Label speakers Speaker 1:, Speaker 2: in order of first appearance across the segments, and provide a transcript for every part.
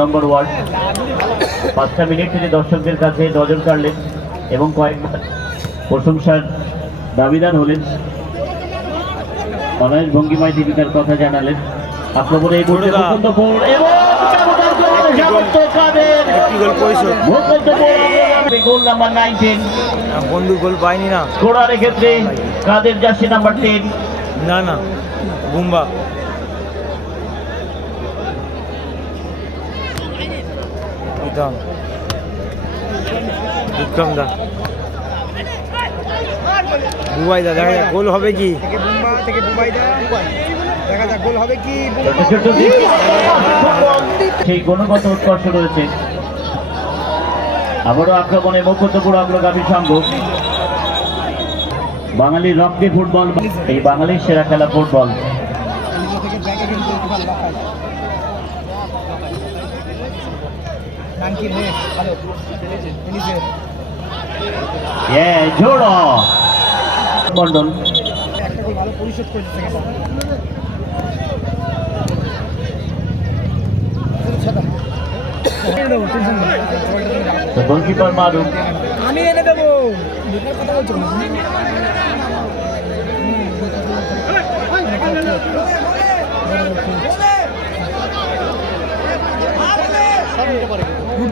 Speaker 1: নম্বর word. পাঁচটা minute তিনি দর্শকদের কাছে নজর কাড়লেন এবং কয়েকবার প্রশংসার দাবিদার হলেন। অনায়স ভঙ্গিমায় দীপিকার কথা জানালেন। আক্রমণে এই মুহূর্তে এবং গোল, নাম্বার নাইনটিন।
Speaker 2: বন্ধু গোল পাইনি না।
Speaker 1: স্কোরার ক্ষেত্রে কাদের জার্সি নাম্বার টেন?
Speaker 2: না না বুম্বা। বিক্রম বিক্রম দা। বুবাই দা দেখা যাক গোল হবে কি?
Speaker 3: থেকে বুম্বা থেকে বুবাইদা দেখা যাক গোল হবে কি
Speaker 1: ছোট ছোট দিক। সেই গুণগত উৎকর্ষ রয়েছে। আবারও আক্রমণে মুকুন্দপুর অগ্রগামী সংঘ। বাঙালির রক্তে ফুটবল, এই বাঙালির সেরা খেলা ফুটবল। মন্ডল
Speaker 3: পরিশোধ করেছে
Speaker 1: গোলকিপার মারু
Speaker 3: আমি এনে দেবো। বেকার কথা বলছো না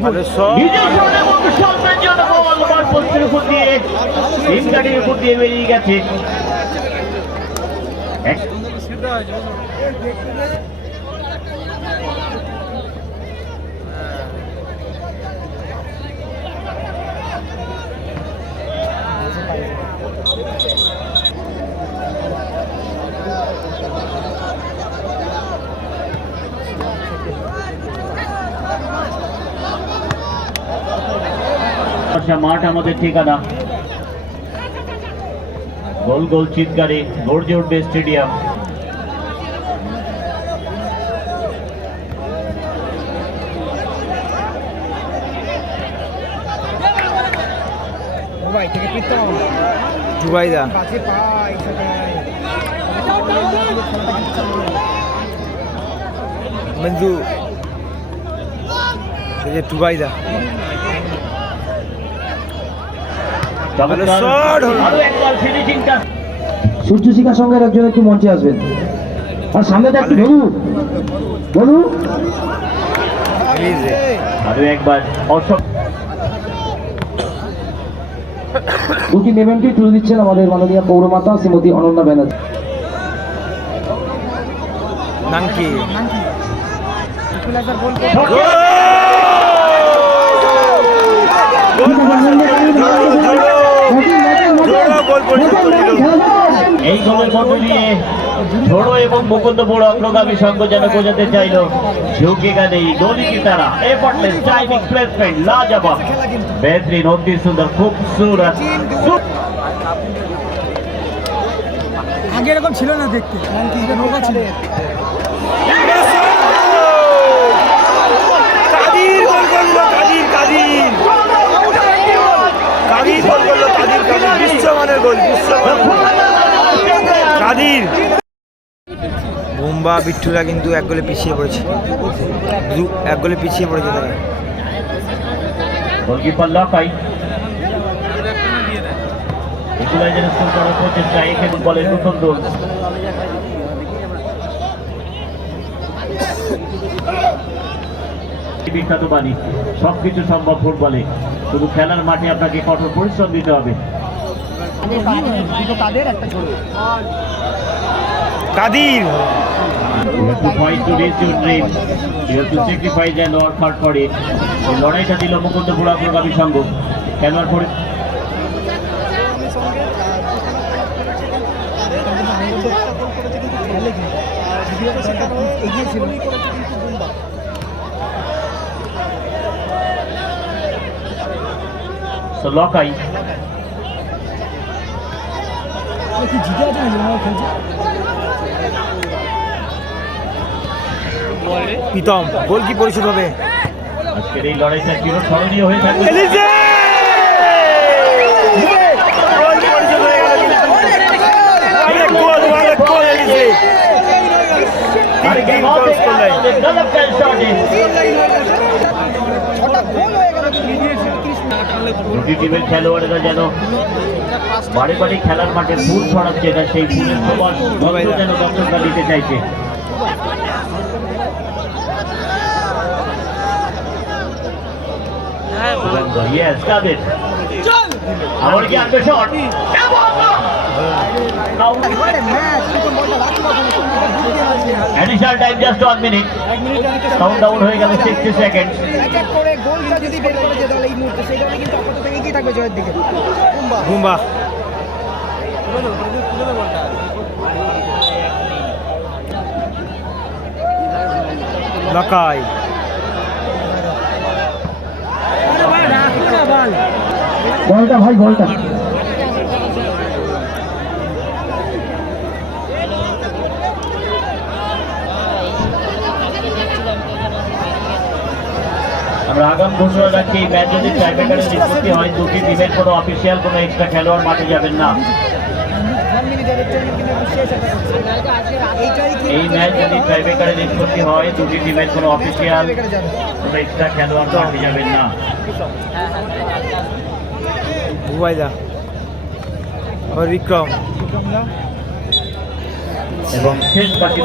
Speaker 2: ভালো শট
Speaker 1: নিজের শটে মতো স্বল্পের জন্য বল বার পোস্টের উপর দিয়ে তিন গাড়ির উপর দিয়ে বেরিয়ে গেছে আচ্ছা, মাঠ আমাদের ঠিকানা। গোল গোল চিৎকারে গর্জে উঠবে স্টেডিয়াম।
Speaker 3: বুবাই থেকে প্রীতম
Speaker 2: বুবাই দা
Speaker 3: কাছে পাই সবাই
Speaker 2: বন্ধু এই যে টুবাই দা
Speaker 1: চমৎকার।
Speaker 2: শট হলো।
Speaker 1: আরও একবার ফিনিশিং টাচ
Speaker 4: সূর্য শিখা সঙ্গের একজন একটু মঞ্চে আসবেন। আর সামনেটা একটু
Speaker 1: আরও একবার অসম
Speaker 4: দুটি মেমেন্টই তুলে দিচ্ছেন আমাদের মাননীয় পৌরমাতা শ্রীমতী অনন্যা ব্যানার্জি।
Speaker 3: ইকুলাইজার গোল
Speaker 1: এই গোলের মধ্য দিয়ে ঝোড়ো এবং মুকুন্দপুর অগ্রগামী সংঘ যেন বোঝাতে চাইল ঝুঁকে নেই দলি কি তারা? এফর্টলেস টাইমিং প্লেসমেন্ট লাজবাব বেহতরিন অতি সুন্দর খুবসুরত
Speaker 3: আগে এরকম ছিল না দেখতে। রোগা ছিল।
Speaker 2: কাদির গোল করল কাদির কাদির। কাদির গোল করল কাদির কাদির বিশ্বমানের বুম্বা বিট্টুরা কিন্তু এক গোলে পিছিয়ে পড়েছে। এক গোলে পিছিয়ে পড়েছে তারা।
Speaker 1: বিখ্যাত বাণী, সবকিছু সম্ভব ফুটবলে। শুধু খেলার মাঠে আপনাকে কঠোর পরিশ্রম দিতে হবে।
Speaker 3: দুটো একটা
Speaker 2: Kadir
Speaker 1: You have to fight to reach your dream. You have to sacrifice and work hard for it. এই লড়াইটা দিল মুকুন্দপুর অগ্রগামী সংঘ খেলোয়াড় পরে লকাই
Speaker 3: কি
Speaker 2: প্রীতম গোল কি পরিশোধ হবে?
Speaker 1: আজকের এই লড়াইটা চিরস্মরণীয় হয়ে থাকবে? দুটি টিমের খেলোয়াড়েরা যেন বাড়ি বাড়ি খেলার মাঠে ফুল ছড়াচ্ছে না সেই ফুলের যেন দর্শকরা দিতে চাইছে। Yes, আবার কি আসবে শট
Speaker 3: রাখল
Speaker 1: additional time just one minute count down হয়ে গেল সিক্সটি সেকেন্ড
Speaker 3: এক এক করে গোলটা যদি বের করে যে দল এই মুহূর্তে সেই দলে কিন্তু আপাতত এগিয়ে থাকবে জয়ের দিকে? বুম্বা
Speaker 2: বুম্বা লাকাই।
Speaker 3: আরে ভাই না বল
Speaker 4: বলটা ভাই বলটা
Speaker 1: আমরা আগাম ঘোষণা রাখছি এই ম্যাচ যদি টাইব্রেকারে নিষ্পত্তি হয় দুটি টিমের কোনো অফিসিয়াল কোনো এক্সট্রা খেলোয়াড় মাঠে যাবেন না। এই ম্যাচ যদি টাইব্রেকারে নিষ্পত্তি হয় দুটি টিমের কোনো অফিসিয়াল কোনো এক্সট্রা খেলোয়াড় মাঠে যাবেন না।
Speaker 2: বুবাইদা বিক্রম।
Speaker 1: এবং শেষ বাকি